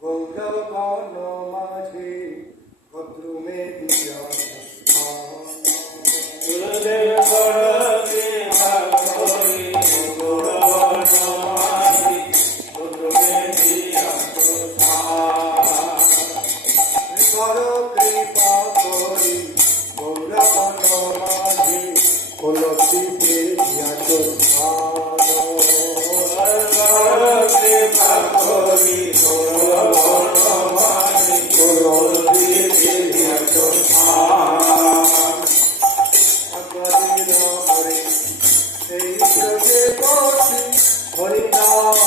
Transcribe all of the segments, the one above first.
গৌরবন মাঝে ভদ্রমে দিয়া কৃপা করি গৌরবন মাঝে কলসিতে দিয়াছ কৃপা করি গৌরবন মাঝে কলসিতে দিয়াছ সেই যোগে বসি হরিনাম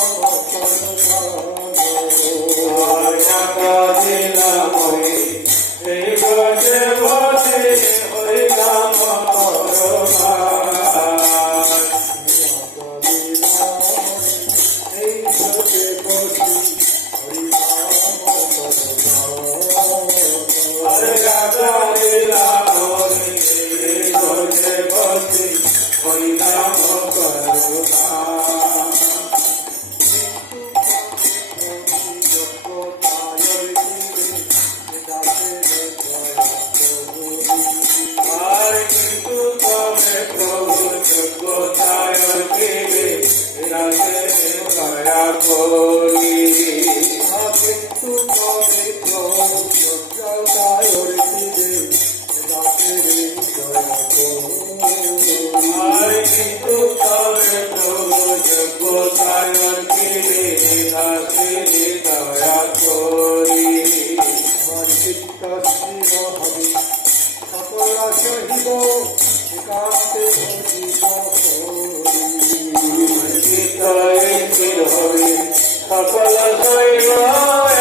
সকল শৈব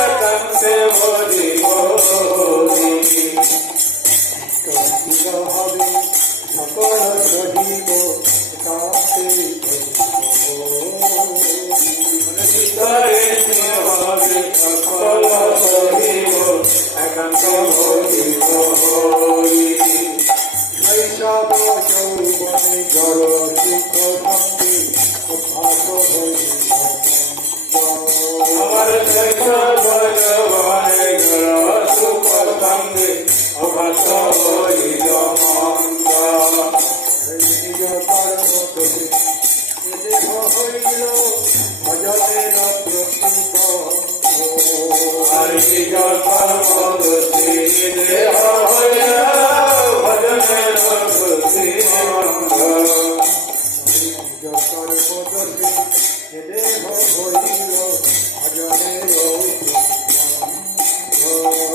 একান্তে ভজিব হবে সকল সহিব একান্তে হবে সকল সহিব একান্তে ভজিব শৈশব যৌবনে জড় সুখ শান্তি অভ্যাস হইব আমার শৈশব যৌবনে জড় সুখ শান্তি অভ্যাস হইল মন্দ নিজ কর্মপতি দেহ হইল ভজনের প্রতীক আর নিজ কর্মপতি দেহ হইল ভজনের প্রতীক নিজ কর্মপতি দেহ হইল ভজনের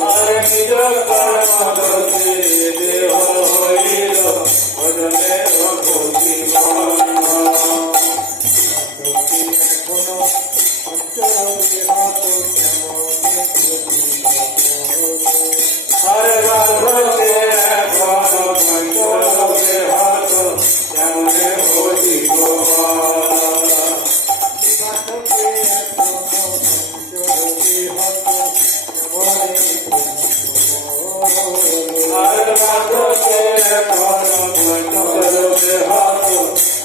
আর নিজ কর্মপতি দেহ হইল ভজনের প্রতীক এখনো অঞ্চলে হাত হরে বাধে এখনো অঞ্চলে হাত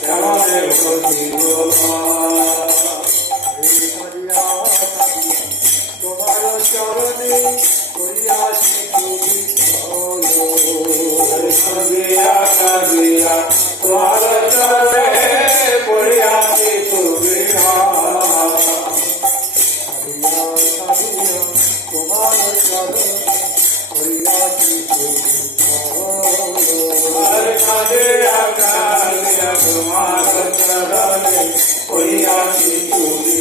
কেমনে ভজিব তোমার চরণে করিয়াছি তুমি তোমার চরণে করিয়াছি তুমি তোমার চরণে করিয়াছি তোমার চরণে করিয়াছি তুমি